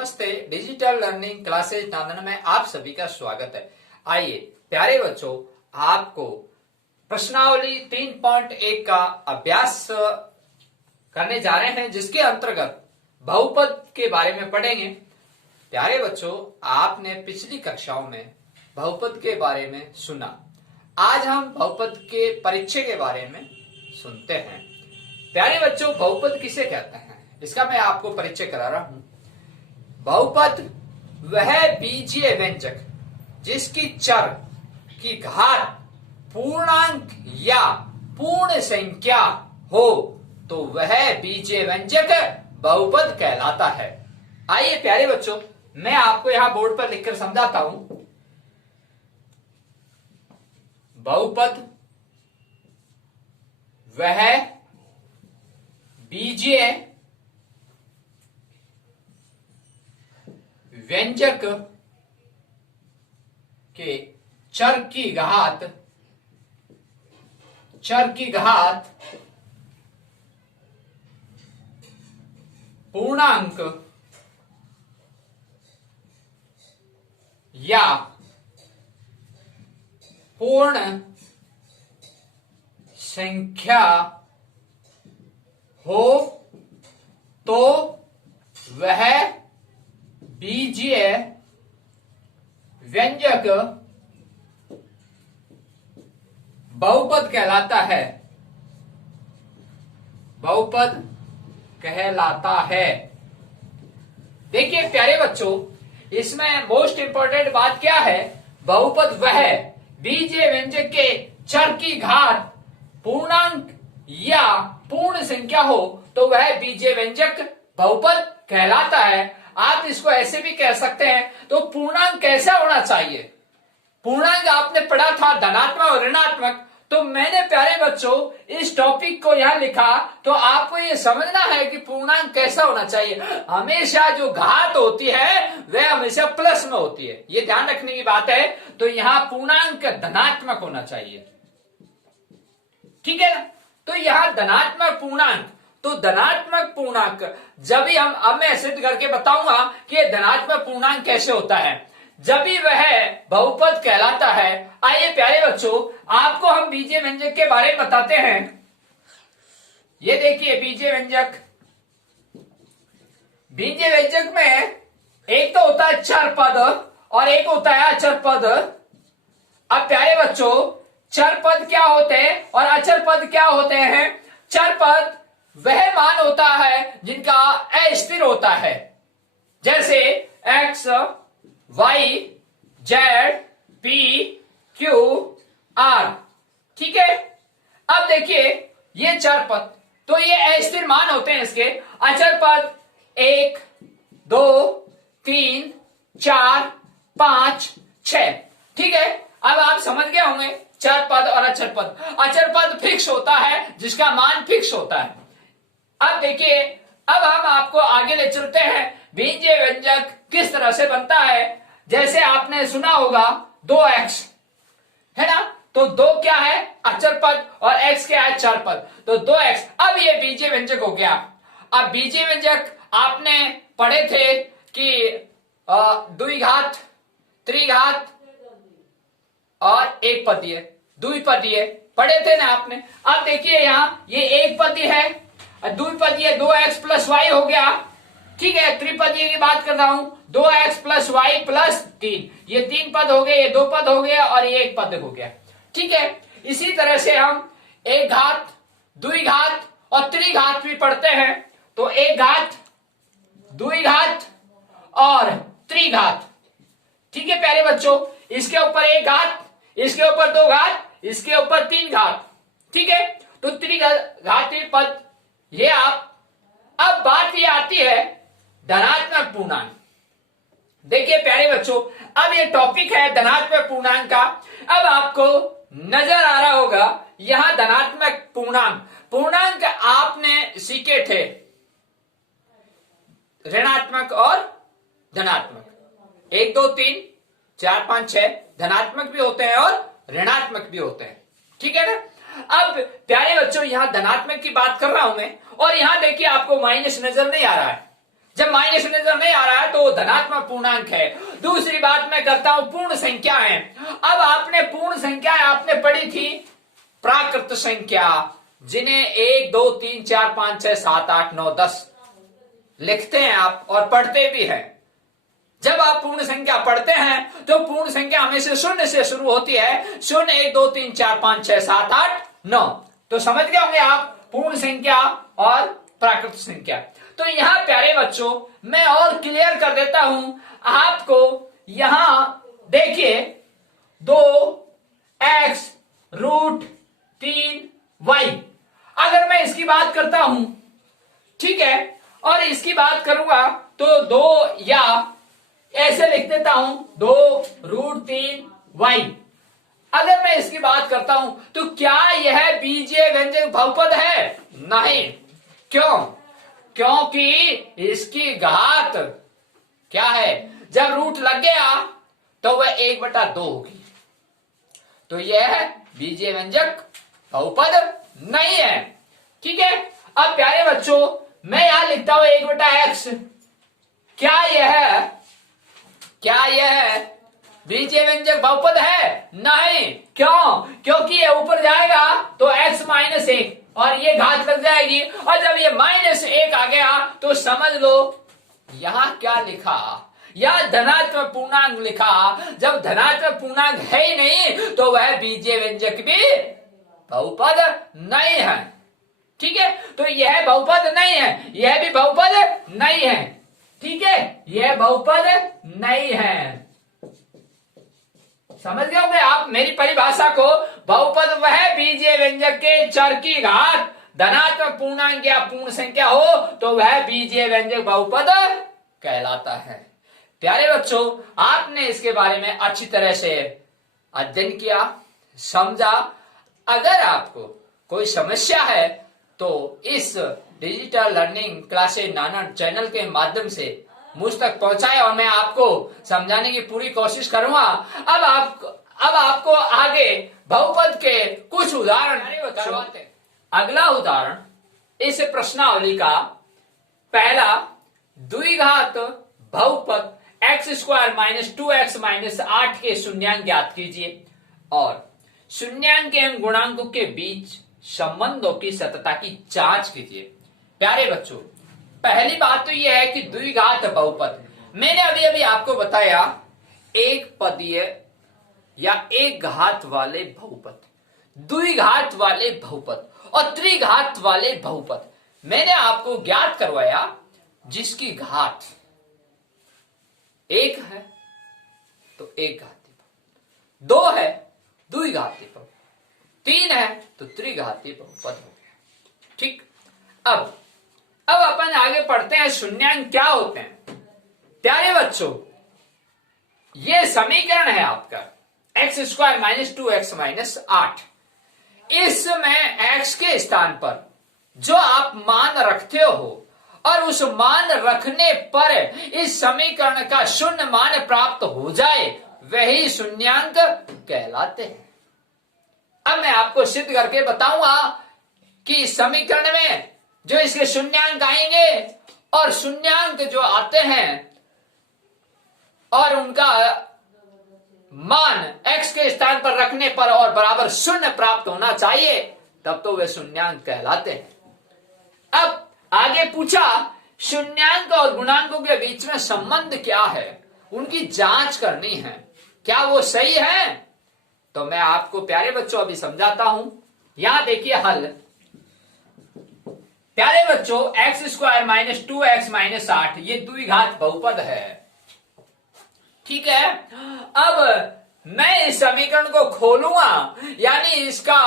नमस्ते। Digital learning classes नांदन में आप सभी का स्वागत है। आइए प्यारे बच्चों, आपको प्रश्नावली 3.1 का अभ्यास करने जा रहे हैं, जिसके अंतर्गत बहुपद के बारे में पढ़ेंगे। प्यारे बच्चों, आपने पिछली कक्षाओं में बहुपद के बारे में सुना। आज हम बहुपद के परिचय के बारे में सुनते हैं। प्यारे बच्चों, बहुपद किसे कहते हैं, इसका मैं आपको परिचय करा रहा हूं। बहुपद वह बीजीय व्यंजक जिसकी चर की घात पूर्णांक या पूर्ण संख्या हो तो वह बीजीय व्यंजक बहुपद कहलाता है। आइए प्यारे बच्चों, मैं आपको यहां बोर्ड पर लिखकर समझाता हूं। बहुपद वह बीजीय व्यंजक के चर की घात पूर्णांक या पूर्ण संख्या हो तो वह बीजीय व्यंजक बहुपद कहलाता है। बहुपद कहलाता है। देखिए प्यारे बच्चों, इसमें मोस्ट इंपॉर्टेंट बात क्या है, बहुपद वह बीजीय व्यंजक के चर की घात पूर्णांक या पूर्ण संख्या हो तो वह बीजीय व्यंजक बहुपद कहलाता है। आप इसको ऐसे भी कह सकते हैं, तो पूर्णांक कैसा होना चाहिए। पूर्णांक आपने पढ़ा था धनात्मक और ऋणात्मक, तो मैंने प्यारे बच्चों इस टॉपिक को यहां लिखा तो आपको यह समझना है कि पूर्णांक कैसा होना चाहिए। हमेशा जो घात होती है वह हमेशा प्लस में होती है, ये ध्यान रखने की बात है। तो यहां पूर्णांक धनात्मक होना चाहिए, ठीक है ना। तो यहां धनात्मक पूर्णांक, तो धनात्मक पूर्णांक जब भी अब मैं सिद्ध करके बताऊंगा कि धनात्मक पूर्णांक कैसे होता है, जब भी वह बहुपद कहलाता है। आइए प्यारे बच्चों, आपको हम बीजीय व्यंजक के बारे में बताते हैं। ये देखिए बीजीय व्यंजक, बीजीय व्यंजक में एक तो होता है चर पद और एक होता है अचर पद। अब प्यारे बच्चों, चर पद क्या होते हैं और अचर पद क्या होते हैं। चर पद वह मान होता है जिनका अस्थिर होता है, जैसे x, y, z, p, q, r, ठीक है। अब देखिए ये चर पद, तो ये अस्थिर मान होते हैं इसके। अचर पद 1, 2, 3, 4, 5, 6, ठीक है। अब आप समझ गए होंगे चर पद और अचर पद। अचर पद फिक्स होता है, जिसका मान फिक्स होता है। अब देखिए, अब हम आपको आगे ले चलते हैं बीजीय व्यंजक किस तरह से बनता है। जैसे आपने सुना होगा 2x है ना, तो 2 क्या है अचर पद और x क्या है चर पद, तो 2x। अब ये बीजीय व्यंजक हो गया। अब बीजीय व्यंजक आपने पढ़े थे कि द्विघात, त्रिघात और एक पदीय, द्विपदीय पढ़े थे ना आपने। अब देखिए यहां ये एक पदी है, द्विपदीय 2x प्लस वाई हो गया, ठीक है। त्रिपदीय की बात कर रहा हूं 2x प्लस वाई प्लस 3, ये 3 पद हो गए, ये 2 पद हो गए और ये 1 पद हो गया, ठीक है। इसी तरह से हम एक घात, द्विघात और त्रिघात भी पढ़ते हैं। तो एक घात, द्विघात और त्रिघात, ठीक है प्यारे बच्चों। इसके ऊपर एक घात, इसके ऊपर 2 घात, इसके ऊपर 3 घात, ठीक है। तो त्रिघातीय पद ये आप। अब बात ये आती है धनात्मक पूर्णांक। देखिए प्यारे बच्चों, अब ये टॉपिक है धनात्मक पूर्णांक का। अब आपको नजर आ रहा होगा यहां धनात्मक पूर्णांक, पूर्णांक आपने सीखे थे ऋणात्मक और धनात्मक। 1, 2, 3, 4, 5, 6 धनात्मक भी होते हैं और ऋणात्मक भी होते हैं, ठीक है ना। अब प्यारे बच्चों, यहां धनात्मक की बात कर रहा हूं मैं, और यहां देखिए आपको माइनस नजर नहीं आ रहा है, जब माइनस नजर नहीं आ रहा है तो धनात्मक पूर्णांक है। दूसरी बात मैं करता हूं पूर्ण संख्या है। अब आपने पूर्ण संख्या आपने पढ़ी थी प्राकृत संख्या, जिन्हें 1 2 3 4 5 6 7 8 9 10 लिखते हैं आप और पढ़ते भी हैं। जब आप पूर्ण संख्या पढ़ते हैं तो पूर्ण संख्या हमेशा शून्य से शुरू होती है, 0 1 2 3 4 5 6 7 8 9। तो समझ गए होंगे आप पूर्ण संख्या और प्राकृत संख्या। तो यहां प्यारे बच्चों मैं और क्लियर कर देता हूं आपको। यहां देखिए 2x रूट 3y, अगर मैं इसकी बात करता हूं, ठीक है, और इसकी बात करूंगा तो 2 या ऐसे लिख देता हूं 2 रूट 3y। अगर मैं इसकी बात करता हूं तो क्या यह बीजीय व्यंजक बहुपद है? नहीं। क्यों? क्योंकि इसकी घात क्या है, जब रूट लग गया तो वह 1/2 होगी, तो यह बीजीय व्यंजक बहुपद नहीं है। ठीक है। अब प्यारे बच्चों मैं यहां लिखता हूं 1/x। क्या यह बीजीय व्यंजक बहुपद है? नहीं। क्यों? क्योंकि ये ऊपर जाएगा तो x -1 और ये घात लग जाएगी, और जब ये -1 आ गया तो समझ लो यहां क्या लिखा, या धनात्मक पूर्णांक लिखा। जब धनात्मक पूर्णांक है ही नहीं तो वह बीजीय व्यंजक भी बहुपद नहीं है। ठीक है। तो यह बहुपद नहीं है, यह भी बहुपद नहीं है। ठीक है, यह बहुपद नहीं है। समझ गए होंगे आप मेरी परिभाषा को। बहुपद वह बीजीय व्यंजक के चर की घात धनात्मक पूर्णांक या पूर्ण संख्या हो तो वह बीजीय व्यंजक बहुपद कहलाता है। प्यारे बच्चों आपने इसके बारे में अच्छी तरह से अध्ययन किया, समझा। अगर आपको कोई समस्या है तो इस डिजिटल लर्निंग क्लासेस नाना चैनल के माध्यम से मुझ तक पहुंचाए और मैं आपको समझाने की पूरी कोशिश करूंगा। अब आपको आगे बहुपद के कुछ उदाहरण करवाते हैं। अगला उदाहरण इस प्रश्नावली का पहला, द्विघात बहुपद x² - 2x - 8 के शून्यांक ज्ञात कीजिए और शून्यांक एवं गुणांकों के बीच संबंधों की सतता की जांच कीजिए। प्यारे बच्चों पहली बात तो यह है कि द्विघात बहुपद, मैंने अभी अभी आपको बताया एक पदीय या एक घात वाले बहुपद, द्विघात वाले बहुपद और त्रिघात वाले बहुपद मैंने आपको ज्ञात करवाया जिसकी घात 1 है तो एक घाती बहुपद, 2 है द्विघाती बहुपद, 3 है तो त्रिघाती बहुपद हो गया। ठीक। अब अपन आगे पढ़ते हैं शून्यांक क्या होते हैं। प्यारे बच्चों ये समीकरण है आपका x² - 2x - 8। इसमें x के स्थान पर जो आप मान रखते हो और उस मान रखने पर इस समीकरण का शून्य मान प्राप्त हो जाए वही शून्यांक कहलाते हैं। अब मैं आपको सिद्ध करके बताऊंगा कि समीकरण में जो इसके शून्यांक आएंगे और शून्यांक जो आते हैं और उनका मान x के स्थान पर रखने पर और बराबर शून्य प्राप्त होना चाहिए तब तो वे शून्यांक कहलाते हैं। अब आगे पूछा शून्यांक और गुणांकों के बीच में संबंध क्या है, उनकी जांच करनी है, क्या वो सही है? तो मैं आपको प्यारे बच्चों अभी समझाता हूं। यहां देखिए हल। प्यारे बच्चों x² - 2x - 8 ये द्विघात बहुपद है। ठीक है। अब मैं इस समीकरण को खोलूंगा यानी इसका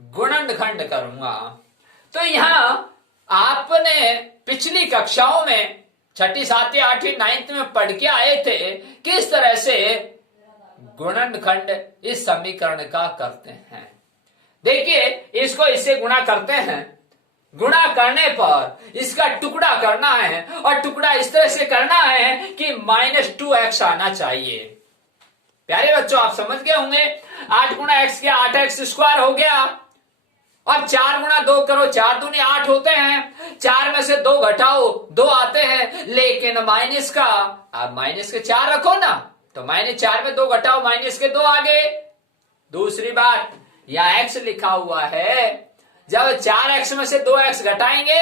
गुणनखंड करूंगा। तो यहां आपने पिछली कक्षाओं में 6ठी 7वीं 8वीं 9th में पढ़ के आए थे किस तरह से गुणनखंड इस समीकरण का करते हैं। देखिए इसको इससे गुणा करते हैं, गुणा करने पर इसका टुकड़ा करना है और टुकड़ा इस तरह से करना है कि -2x आना चाहिए। प्यारे बच्चों आप समझ गए होंगे 8 × x के 8x² हो गया और 4 गुणा 2 करो, 4 दूनी 8 होते हैं, 4 में से 2 घटाओ, 2 आते हैं, लेकिन माइनस का, आप माइनस के 4 रखो ना, तो -4 में 2 घटाओ, माइनस के 2 आ गए। दूसरी बात, यहां x लिखा हुआ है, जब 4x में से 2x घटाएंगे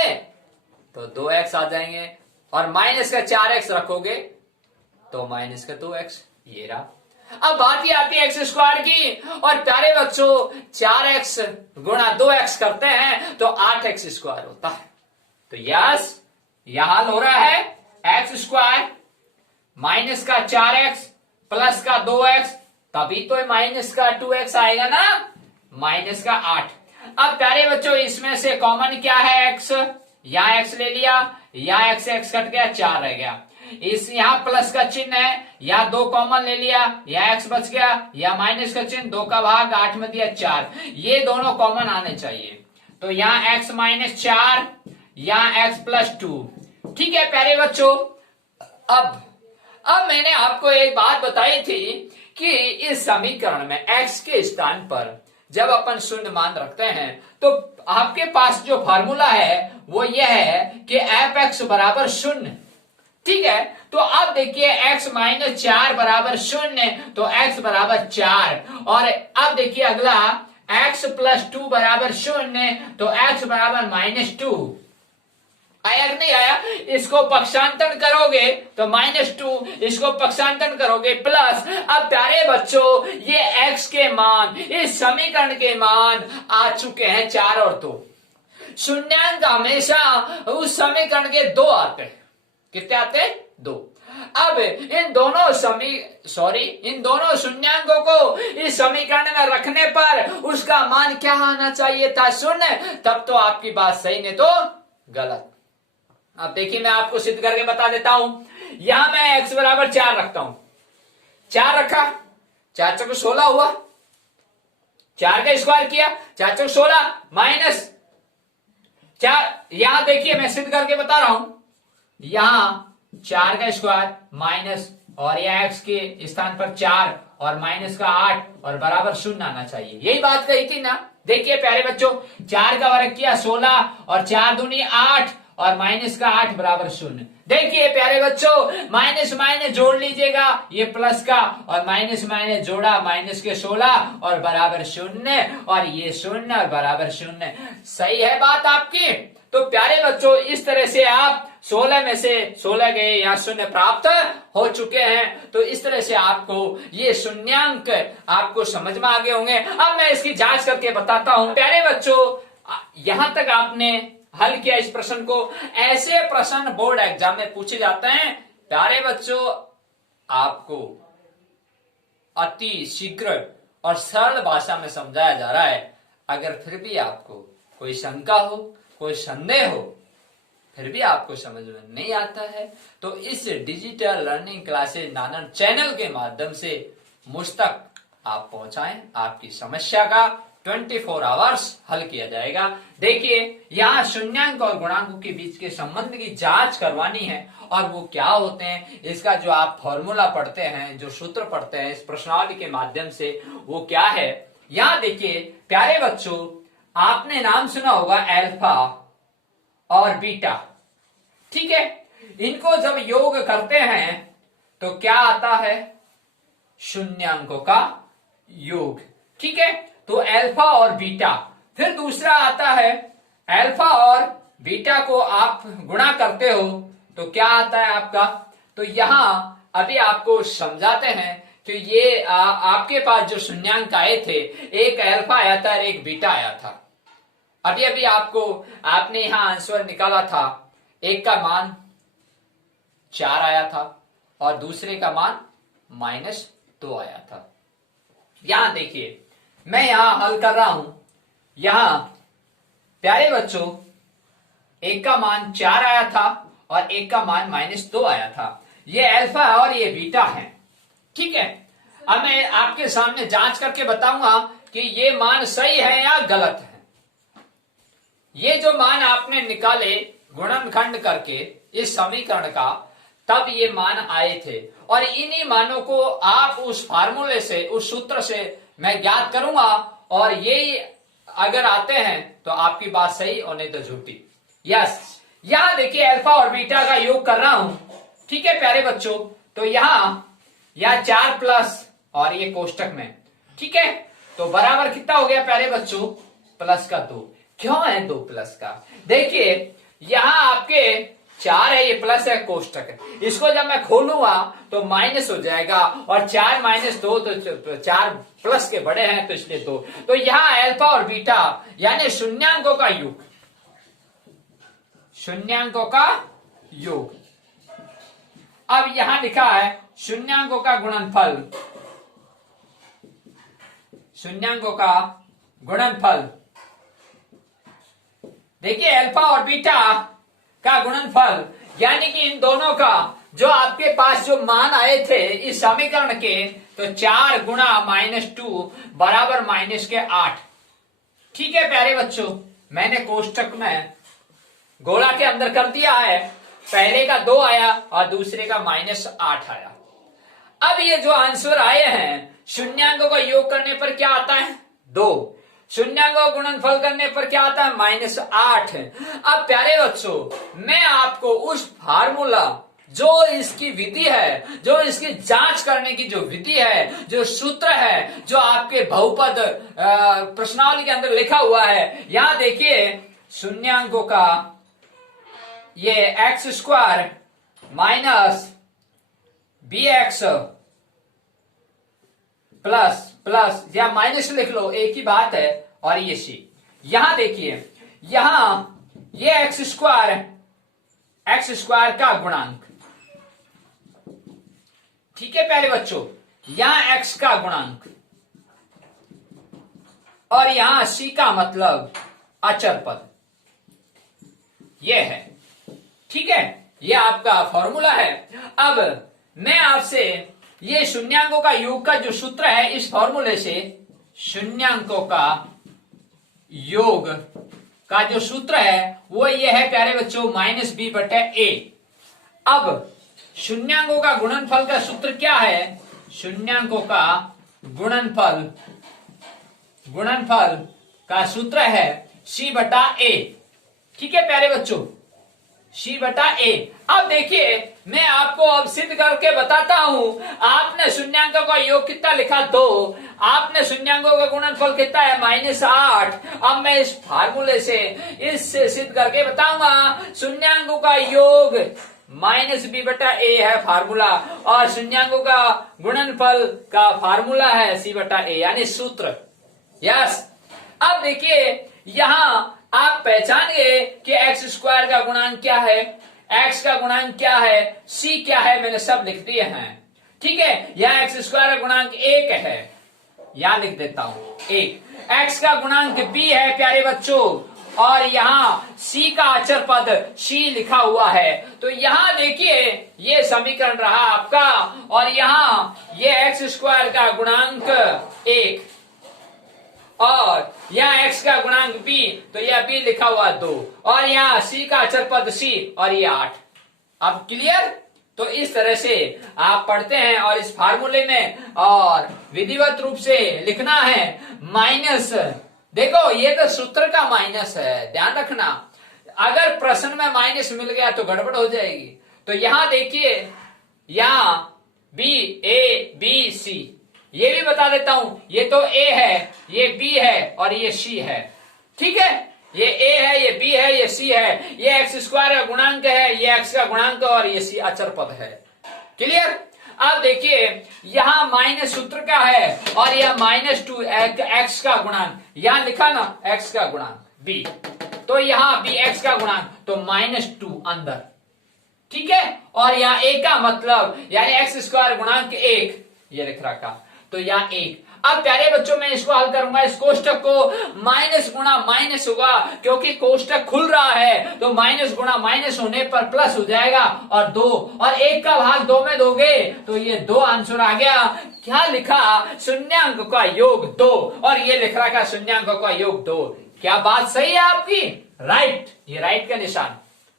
तो 2x आ जाएंगे, और माइनस का 4x रखोगे तो माइनस का 2x, ये रहा। अब बात ही आती है x स्क्वायर की, और प्यारे बच्चों 4x गुणा 2x करते हैं तो 8x स्क्वायर होता है। तो यस, यहां हो रहा है x स्क्वायर माइनस का 4x प्लस का 2x, तभी तो माइनस का 2x आएगा ना, माइनस का 8। अब प्यारे बच्चों इसमें से कॉमन क्या है, x, यहां x ले लिया, यहां x कट गया, 4 रह गया। इस यहां प्लस का चिन्ह है, या 2 कॉमन ले लिया, या x बच गया, या माइनस का चिन्ह, 2 का भाग 8 में दिया 4, ये दोनों कॉमन आने चाहिए। तो यहाँ x माइनस 4, यहाँ x प्लस 2। ठीक है प्यारे बच्चों, अब मैंने आपको एक बात बताई थी कि इस समीकरण में x के स्थान पर जब अपन शून्य मान रखते हैं तो आपके पास जो फार्मूला है वो यह है कि f(x) बराबर 0। ठीक है, तो अब देखिए x माइनस 4 बराबर 0, तो x बराबर 4, और अब देखिए अगला x प्लस 2 बराबर 0, तो x बराबर -2। आया कि नहीं आया? इसको पक्षांतरण करोगे तो -2, इसको पक्षांतरण करोगे प्लस। अब प्यारे बच्चों ये x के मान, इस समीकरण के मान आ चुके हैं 4 और 2। शून्यांक हमेशा उस समीकरण के 2 आते हैं। कितने आते हैं? 2। अब इन दोनों शून्यांकों को इस समीकरण में रखने पर उसका मान क्या आना चाहिए था? 0। तब तो आपकी बात सही, नहीं तो गलत। अब देखिए मैं आपको सिद्ध करके बता देता हूं। यहां मैं x बराबर 4 रखता हूं, 4 रखा, 4 चौके 16 हुआ, 4 का स्क्वायर किया, 4 चौके 16 माइनस 4। यहां देखिए मैं सिद्ध करके बता रहा हूं, यहां 4 का स्क्वायर माइनस, और यह x के स्थान पर 4 और माइनस का 8 और बराबर 0 आना चाहिए। यही बात कही थी ना। देखिए प्यारे बच्चों 4 का वर्ग किया 16, और 4 दूनी 8 और माइनस का 8 बराबर 0। देखिए प्यारे बच्चों माइनस माइनस जोड़ लीजिएगा, ये प्लस का और माइनस माइनस जोड़ा, माइनस के 16 और बराबर 0, और ये 0 और बराबर 0। सही है बात आपकी। तो प्यारे बच्चों इस तरह से आप 16 में से 16 गए, यहाँ 0 प्राप्त हो चुके हैं। तो इस तरह से आपको ये शून्यांक आपको समझ में आ गए होंगे। अब मैं इसकी जांच करके बताता हूं। प्यारे बच्चों यहां तक आपने हल किया इस प्रश्न को। ऐसे प्रश्न बोर्ड एग्जाम में पूछे जाते हैं। प्यारे बच्चों आपको अति शीघ्र और सरल भाषा में समझाया जा रहा है। अगर फिर भी आपको कोई शंका हो, कोई संदेह हो, फिर भी आपको समझ में नहीं आता है, तो इस डिजिटल लर्निंग क्लासेस नानन चैनल के माध्यम से मुझ तक आप पहुंचाएं। आपकी समस्या का 24 आवर्स हल किया जाएगा। देखिए यहाँ शून्यांक और गुणांकों के बीच के संबंध की जांच करवानी है, और वो क्या होते हैं, इसका जो आप फॉर्मूला पढ़ते हैं, जो सूत्र पढ़ते हैं इस प्रश्नावली के माध्यम से, वो क्या है। यहाँ देखिए प्यारे बच्चों आपने नाम सुना होगा अल्फा और बीटा। ठीक है, इनको जब योग करते हैं तो क्या आता है? शून्यांकों का योग। ठीक है, तो अल्फा और बीटा। फिर दूसरा आता है अल्फा और बीटा को आप गुणा करते हो तो क्या आता है आपका? तो यहां अभी आपको समझाते हैं कि ये आपके पास जो शून्यांक आए थे, एक अल्फा आया था और एक बीटा आया था। अभी अभी आपने यहां आंसर निकाला था। एक का मान 4 आया था और दूसरे का मान -2 आया था। यहां देखिए मैं यहां हल कर रहा हूं। यहां प्यारे बच्चों एक का मान 4 आया था और एक का मान -2 आया था। ये अल्फा और ये बीटा है। ठीक है, अब मैं आपके सामने जांच करके बताऊंगा कि ये मान सही है या गलत है। ये जो मान आपने निकाले गुणनखंड करके इस समीकरण का, तब ये मान आए थे, और इन्हीं मानों को आप उस फार्मूले से, उस सूत्र से मैं ज्ञात करूंगा, और यही अगर आते हैं तो आपकी बात सही और नहीं तो झूठी। यस, यहां देखिए अल्फा और बीटा का योग कर रहा हूं, ठीक है प्यारे बच्चों। तो यहां 4 प्लस और ये कोष्टक में, ठीक है। तो बराबर कितना हो गया प्यारे बच्चों, प्लस का 2। क्यों है 2 प्लस का, देखिए यहां आपके 4 है, ये प्लस है, कोष्टक है। इसको जब मैं खोलूंगा तो माइनस हो जाएगा, और 4 माइनस 2 तो 4 प्लस के बड़े हैं तो इसलिए 2। तो यहां अल्फा और बीटा यानी शून्यांकों का योग, शून्यांकों का योग। अब यहां लिखा है शून्यांकों का गुणनफल, शून्यांकों का गुणनफल। देखिए अल्फा और बीटा का गुणनफल यानी कि इन दोनों का जो आपके पास जो मान आए थे इस समीकरण के, तो 4 गुणा -2 बराबर -8। ठीक है प्यारे बच्चों, मैंने कोष्टक में गोला के अंदर कर दिया है। पहले का 2 आया और दूसरे का -8 आया। अब ये जो आंसर आए हैं शून्यांकों का योग करने पर क्या आता है, 2। शून्यांकों का गुणनफल करने पर क्या आता है, -8। अब प्यारे बच्चों, मैं आपको उस फार्मूला जो इसकी विधि है, जो इसकी जांच करने की जो विधि है, जो सूत्र है, जो आपके बहुपद प्रश्नावली के अंदर लिखा हुआ है, यहां देखिए शून्यांकों का ये x² माइनस bx प्लस या माइनस लिख लो, एक ही बात है, और ये c। यहां देखिए यहां ये x² का गुणांक, ठीक है प्यारे बच्चों, यहां x का गुणांक और यहां c का मतलब अचर पद, ये है, ठीक है। ये आपका फॉर्मूला है। अब मैं आपसे ये शून्यांकों का योग का जो सूत्र है, इस फॉर्मूले से शून्यांकों का योग का जो सूत्र है वो ये है प्यारे बच्चों, -b/a। अब शून्यांकों का गुणनफल का सूत्र क्या है, शून्यांकों का गुणनफल का सूत्र है c/a। ठीक है प्यारे बच्चों, c/a। अब देखिए मैं आपको अब सिद्ध करके बताता हूं। आपने शून्यांकों का योग कितना लिखा, 2। आपने शून्यांकों का गुणनफल कितना है, -8। अब मैं इस फार्मूले से इससे सिद्ध करके बताऊंगा शून्यांकों का योग -b/a है फार्मूला, और शून्यांकों का गुणनफल का फार्मूला है c/a यानी सूत्र। यस, अब देखिए यहां आप पहचान गए कि x² का गुणांक क्या है, x का गुणांक क्या है, c क्या है, मैंने सब लिख दिए हैं। ठीक है, यहां x² का गुणांक 1 है, यहां लिख देता हूं 1। x का गुणांक b है प्यारे बच्चों, और यहां c का अचर पद c लिखा हुआ है। तो यहां देखिए ये समीकरण रहा आपका, और यहां ये x² का गुणांक 1 और यहाँ x का गुणांक b, तो यह b लिखा हुआ 2, और यहाँ c का अचर पद c और ये 8। अब क्लियर? तो इस तरह से आप पढ़ते हैं और इस फार्मूले में और विधिवत रूप से लिखना है माइनस। देखो ये तो सूत्र का माइनस है, ध्यान रखना। अगर प्रश्न में माइनस मिल गया तो गड़बड़ हो जाएगी। तो यहां देखिए, यहां b, ये भी बता देता हूं, ये तो a है, ये b है और ये c है। ठीक है, ये a है, ये b है, ये c है, ये x² का गुणांक है, ये x का गुणांक और ये c अचर पद है। क्लियर? अब देखिए यहां माइनस सूत्र का है और यह -2 x का गुणांक, यहां लिखा ना x का गुणांक b, तो यहां bx का गुणांक, तो -2 अंदर। ठीक है, और यहां a का मतलब यानी x² गुणांक 1, ये लिख रखा, तो यहाँ 1। अब प्यारे बच्चों मैं इसको हल करूंगा, इस कोष्टक को माइनस गुणा माइनस होगा, क्योंकि कोष्टक खुल रहा है, तो माइनस गुणा माइनस होने पर प्लस हो जाएगा, और 2 और 1 का भाग 2 में दोगे तो ये 2 आंसर आ गया। क्या लिखा, शून्यांक का योग 2, और ये लिख रहा का शून्यांक का योग 2। क्या बात सही है आपकी? राइट, ये राइट का निशान।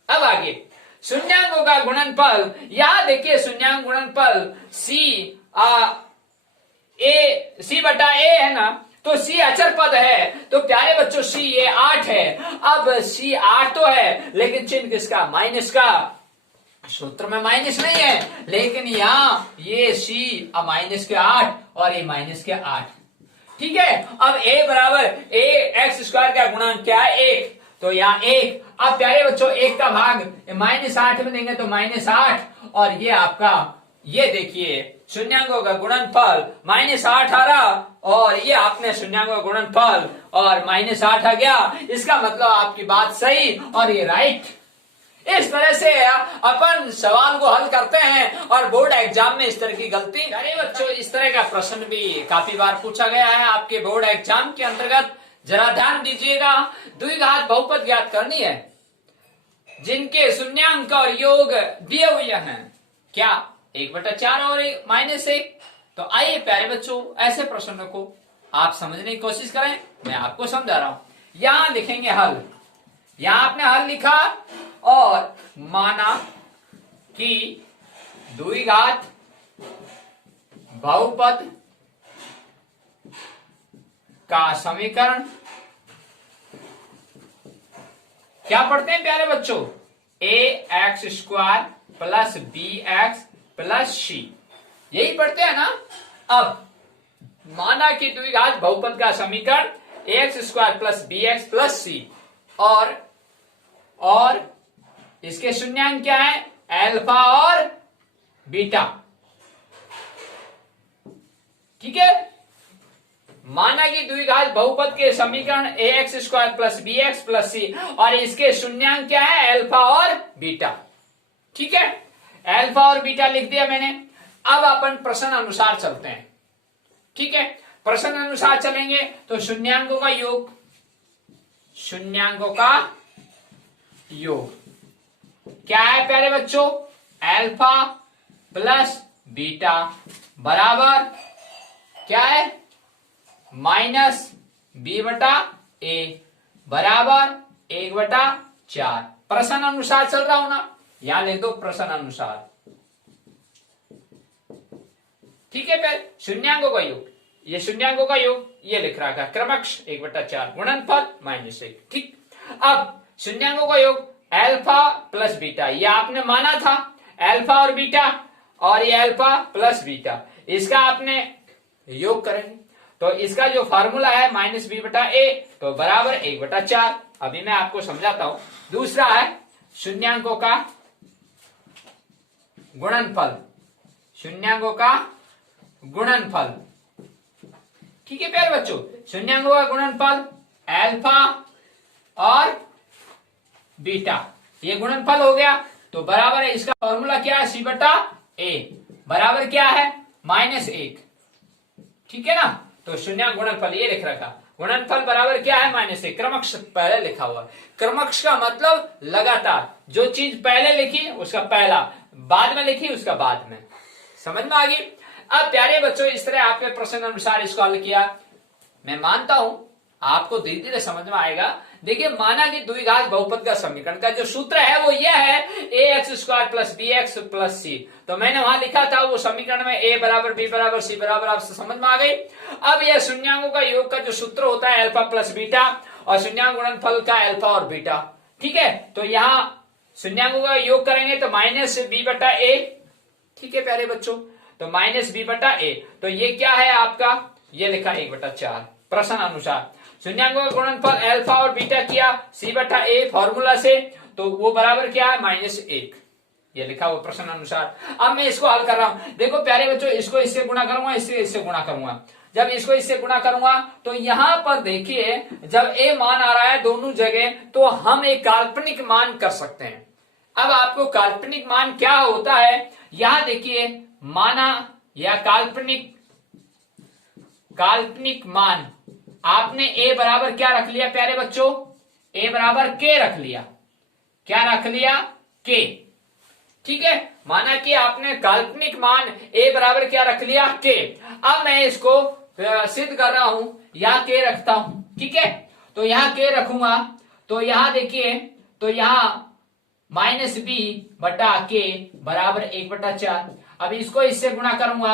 अब आगे शून्यांकों का गुणनफल, यहां देखिए शून्यांक गुणनफल c/a है ना, तो c अचर पद है, तो प्यारे बच्चों c ये 8 है। अब c 8 तो है, लेकिन चिन्ह किसका? माइनस का। सूत्र में माइनस नहीं है, लेकिन यहाँ ये c अब माइनस के 8 और ये माइनस के 8। ठीक है। अब a बराबर a एक्स स्क्वायर का गुणांक क्या है? 1, तो यहाँ 1। अब प्यारे बच्चों 1 का भाग -8 में देंगे तो -8, और ये आपका ये देखिए शून्यांकों का गुणनफल -8 आ रहा, और ये आपने शून्यांकों का गुणनफल और -8 आ गया। इसका मतलब आपकी बात सही और ये राइट। इस तरह से अपन सवाल को हल करते हैं, और बोर्ड एग्जाम में इस तरह की गलती। अरे बच्चों इस तरह का प्रश्न भी काफी बार पूछा गया है आपके बोर्ड एग्जाम के अंतर्गत। जरा ध्यान दीजिएगा, द्विघात बहुपद ज्ञात करनी है जिनके शून्यांक और योग दिए हुए हैं। क्या? 1/4 और -1। तो आइए प्यारे बच्चों ऐसे प्रश्नों को आप समझने की कोशिश करें, मैं आपको समझा रहा हूं। यहां लिखेंगे हल, यहां आपने हल लिखा और माना कि द्विघात बहुपद का समीकरण क्या पढ़ते हैं प्यारे बच्चों? ax² + bx + c, यही पढ़ते हैं ना। अब माना कि द्विघात बहुपद का समीकरण ax² + bx + c, और इसके शून्यांक क्या है? अल्फा और बीटा। ठीक है। माना कि द्विघात बहुपद के समीकरण ax² + bx + c, और इसके शून्यांक क्या है? अल्फा और बीटा। ठीक है, अल्फा और बीटा लिख दिया मैंने। अब अपन प्रश्न अनुसार चलते हैं। ठीक है, प्रश्न अनुसार चलेंगे तो शून्यांकों का योग, शून्यांकों का योग क्या है प्यारे बच्चों? अल्फा + बीटा बराबर क्या है? -b/a बराबर 1/4। प्रश्न अनुसार चल रहा हूं ना, यहां लिख दो प्रश्न अनुसार। ठीक है, पहले शून्यांकों का योग, ये शून्यांकों का योग ये लिख रहा था क्रमश 1/4, गुणनफल -1। ठीक। अब शून्यांकों का योग अल्फा + बीटा, ये आपने माना था अल्फा और बीटा, और ये अल्फा + बीटा, इसका आपने योग करेंगे तो इसका जो फार्मूला है -b/a तो बराबर 1/4। अभी मैं आपको समझाता हूं। दूसरा है शून्यांकों का गुणनफल, शून्यांकों का गुणनफल। ठीक है प्यारे बच्चों, शून्यांकों का गुणनफल अल्फा और बीटा, ये गुणनफल हो गया तो बराबर है, इसका फॉर्मूला क्या है? c/a बराबर क्या है? -1। ठीक है ना। तो शून्यांक गुणनफल ये लिख रखा, गुणनफल बराबर क्या है? -1। क्रमश पहले लिखा हुआ, क्रमश का मतलब लगातार, जो चीज पहले लिखी उसका पहला, बाद में लिखी उसका बाद में। समझ में आ गई? अब प्यारे बच्चों इस तरह आपके प्रश्न अनुसार इसको हल किया। मैं मानता हूं आपको धीरे धीरे समझ में आएगा। देखिए, माना कि द्विघात बहुपद का समीकरण का जो सूत्र है वो यह है ax² + bx + c। तो मैंने वहां लिखा था वो समीकरण में a बराबर b बराबर c बराबर, आपसे समझ में आ गई। अब यह शून्यांकों का योग का जो सूत्र होता है अल्फा + बीटा, और शून्यांक गुणनफल का अल्फा और बीटा। ठीक है, तो यहाँ शून्यांकों का योग करेंगे तो -b/a। ठीक है प्यारे बच्चों, तो -b/a, तो ये क्या है आपका? ये लिखा 1/4 प्रश्न अनुसार। शून्यांकों का गुणनफल अल्फा और बीटा किया c/a फॉर्मूला से, तो वो बराबर क्या है? -1। ये लिखा हुआ प्रश्न अनुसार। अब मैं इसको हल कर रहा हूं। देखो प्यारे बच्चों, इसको इससे गुणा करूंगा, इससे गुणा करूंगा। जब इसको इससे गुणा करूंगा तो यहां पर देखिए, जब a मान आ रहा है दोनों जगह, तो हम एक काल्पनिक मान कर सकते हैं। अब आपको काल्पनिक मान क्या होता है यहां देखिए, माना या काल्पनिक मान आपने a बराबर क्या रख लिया प्यारे बच्चों? a बराबर k रख लिया। क्या रख लिया? k। ठीक है, माना कि आपने काल्पनिक मान a बराबर क्या रख लिया? k। अब मैं इसको सिद्ध कर रहा हूं, यहां k रखता हूं। ठीक है, तो यहां k रखूंगा तो यहां देखिए, तो यहां -b/k बराबर 1/4। अब इसको इससे गुणा करूंगा,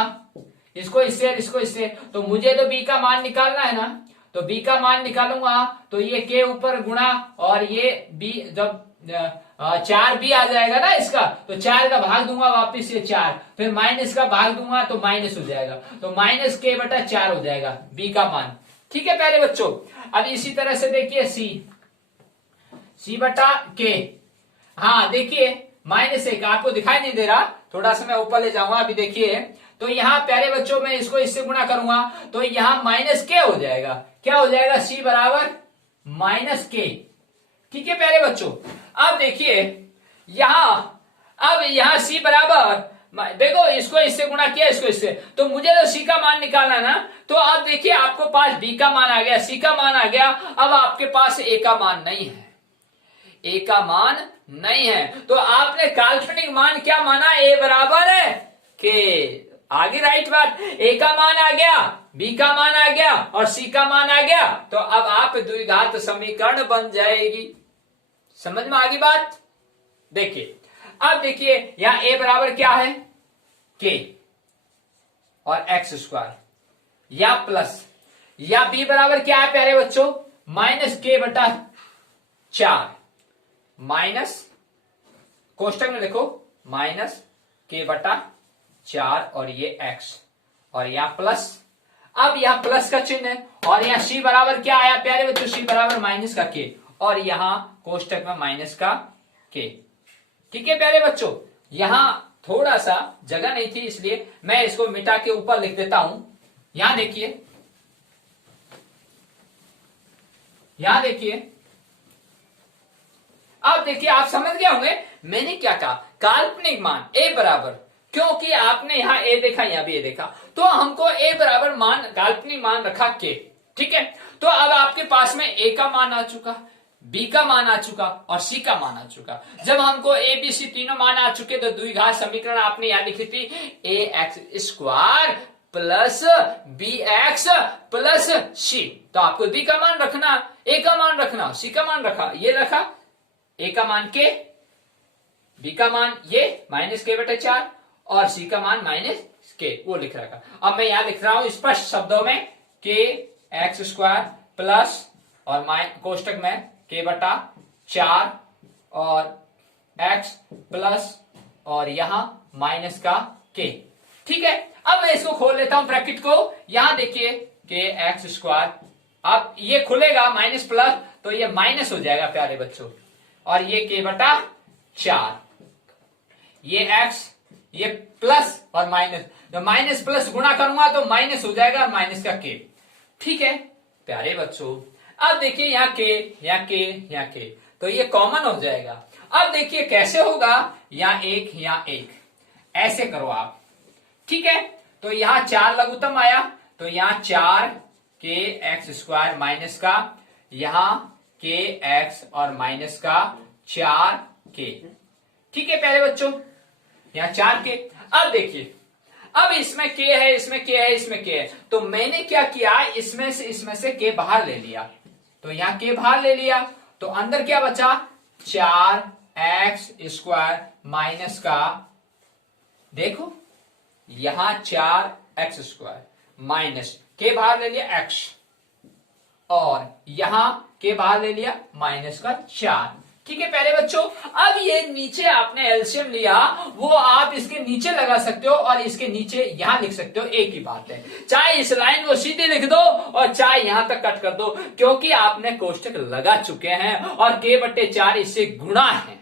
इसको इससे और इसको इससे, तो मुझे तो बी का मान निकालना है ना, तो बी का मान निकालूंगा तो ये के ऊपर गुणा और ये बी, जब 4b आ जाएगा ना इसका, तो 4 का भाग दूंगा वापिस ये 4, फिर माइनस का भाग दूंगा तो माइनस हो जाएगा, तो माइनस के बटा 4 हो जाएगा b का मान। ठीक है प्यारे बच्चों, अब इसी तरह से देखिए c बटा के, हाँ देखिए -1 आपको दिखाई नहीं दे रहा, थोड़ा सा मैं ऊपर ले जाऊंगा, अभी देखिए, तो यहाँ प्यारे बच्चों मैं इसको इससे गुणा करूंगा तो यहाँ माइनस के हो जाएगा, क्या हो जाएगा, c बराबर -k। ठीक है प्यारे बच्चों, अब देखिए यहां, अब यहां c बराबर, देखो इसको इससे गुणा किया, इसको इससे, तो मुझे तो c का मान निकालना ना, तो अब देखिए आपको पास b का मान आ गया, c का मान आ गया, अब आपके पास a का मान नहीं है, a का मान नहीं है, तो आपने काल्पनिक मान क्या माना, a बराबर है k। आगे राइट बात, a का मान आ गया, b का मान आ गया और c का मान आ गया, तो अब आप द्विघात समीकरण बन जाएगी। समझ में आ गई बात। देखिए अब देखिए यहां a बराबर क्या है, k और x स्क्वायर, या प्लस, या b बराबर क्या है प्यारे बच्चों, -k बटा 4, माइनस कोष्टक में लिखो -k बटा 4 और ये x, और यहां प्लस, अब यहां प्लस का चिन्ह है, और यहां c बराबर क्या आया प्यारे बच्चों, c बराबर माइनस का k, और यहां कोष्टक में माइनस का k। ठीक है प्यारे बच्चों, यहां थोड़ा सा जगह नहीं थी इसलिए मैं इसको मिटा के ऊपर लिख देता हूं। यहां देखिए, यहां देखिए, अब देखिए आप समझ गए होंगे मैंने क्या कहा, काल्पनिक मान a बराबर, क्योंकि आपने यहां a देखा, यहां भी a देखा, तो हमको a बराबर मान, काल्पनिक मान रखा k। ठीक है, तो अब आपके पास में a का मान आ चुका, b का मान आ चुका और c का मान आ चुका। जब हमको a b c तीनों मान आ चुके तो द्विघात समीकरण आपने यहां लिखी थी, ax square plus bx plus c, तो आपको b का मान रखना, a का मान रखना, c का मान रखा, ये रखा, a का मान k, b का मान ये -k बटा 4 और c का मान -k, वो लिख रखा। अब मैं यहां लिख रहा हूं स्पष्ट शब्दों में, k x स्क्वायर प्लस और कोष्टक में k बटा 4 और x प्लस और यहां माइनस का k। ठीक है, अब मैं इसको खोल लेता हूं ब्रैकेट को, यहां देखिए k x स्क्वायर, अब ये खुलेगा माइनस प्लस तो ये माइनस हो जाएगा प्यारे बच्चों, और ये k बटा 4, ये x, ये प्लस और माइनस, जब माइनस प्लस गुणा करूंगा तो माइनस हो जाएगा माइनस का k। ठीक है प्यारे बच्चों, अब देखिए यहाँ k, यहाँ k, यहाँ k, तो ये कॉमन हो जाएगा। अब देखिए कैसे होगा, यहाँ 1, यहाँ 1, ऐसे करो आप। ठीक है, तो यहाँ 4 लघुत्तम आया, तो यहाँ 4 k x स्क्वायर माइनस का, यहाँ k x और माइनस का 4 k। ठीक है प्यारे बच्चों, यहाँ 4 k। अब देखिए, अब इसमें k है, इसमें k है, इसमें k है, तो मैंने क्या किया, इसमें से k बाहर ले लिया, तो यहाँ k बाहर ले लिया, तो अंदर क्या बचा, 4x स्क्वायर माइनस का, देखो यहां 4x स्क्वायर माइनस k बाहर ले लिया x, और यहां k बाहर ले लिया माइनस का 4। ठीक है प्यारे बच्चों, अब ये नीचे आपने एलसीएम लिया, वो आप इसके नीचे लगा सकते हो और इसके नीचे यहां लिख सकते हो, एक ही बात है, चाहे इस लाइन को सीधी लिख दो और चाहे यहां तक कट कर दो, क्योंकि आपने कोष्टक लगा चुके हैं और k बटे 4 इससे गुणा है।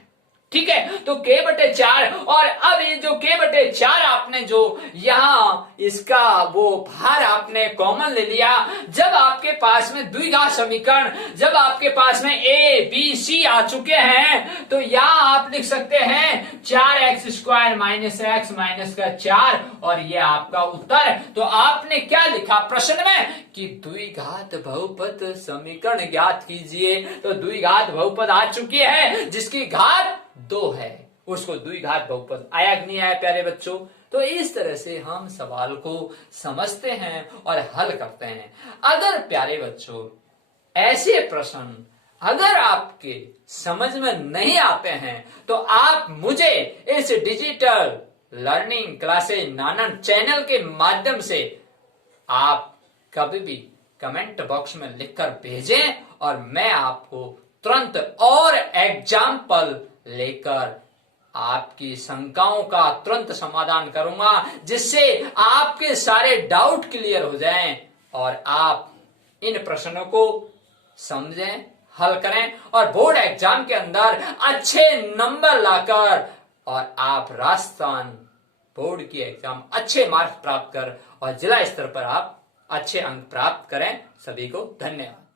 ठीक है, तो k बटे 4, और अब ये जो k बटे 4 आपने जो यहां इसका वो भार आपने कॉमन ले लिया, जब आपके पास में द्विघात समीकरण, जब आपके पास में a b c आ चुके हैं, तो यहां आप लिख सकते हैं 4x square minus x minus का 4, और ये आपका उत्तर। तो आपने क्या लिखा प्रश्न में कि द्विघात बहुपद समीकरण ज्ञात कीजिए, तो द्विघात बहुपद आ चुकी है जिसकी घात 2 है, उसको द्विघात बहुपद आया कि नहीं आया प्यारे बच्चों। तो इस तरह से हम सवाल को समझते हैं और हल करते हैं। अगर प्यारे बच्चों ऐसे प्रश्न अगर आपके समझ में नहीं आते हैं तो आप मुझे इस डिजिटल लर्निंग क्लासेस नानन चैनल के माध्यम से आप कभी भी कमेंट बॉक्स में लिखकर भेजें और मैं आपको तुरंत और एग्जाम्पल लेकर आपकी शंकाओं का तुरंत समाधान करूंगा, जिससे आपके सारे डाउट क्लियर हो जाएं और आप इन प्रश्नों को समझें, हल करें और बोर्ड एग्जाम के अंदर अच्छे नंबर लाकर और आप राजस्थान बोर्ड की एग्जाम अच्छे मार्क्स प्राप्त कर और जिला स्तर पर आप अच्छे अंक प्राप्त करें। सभी को धन्यवाद।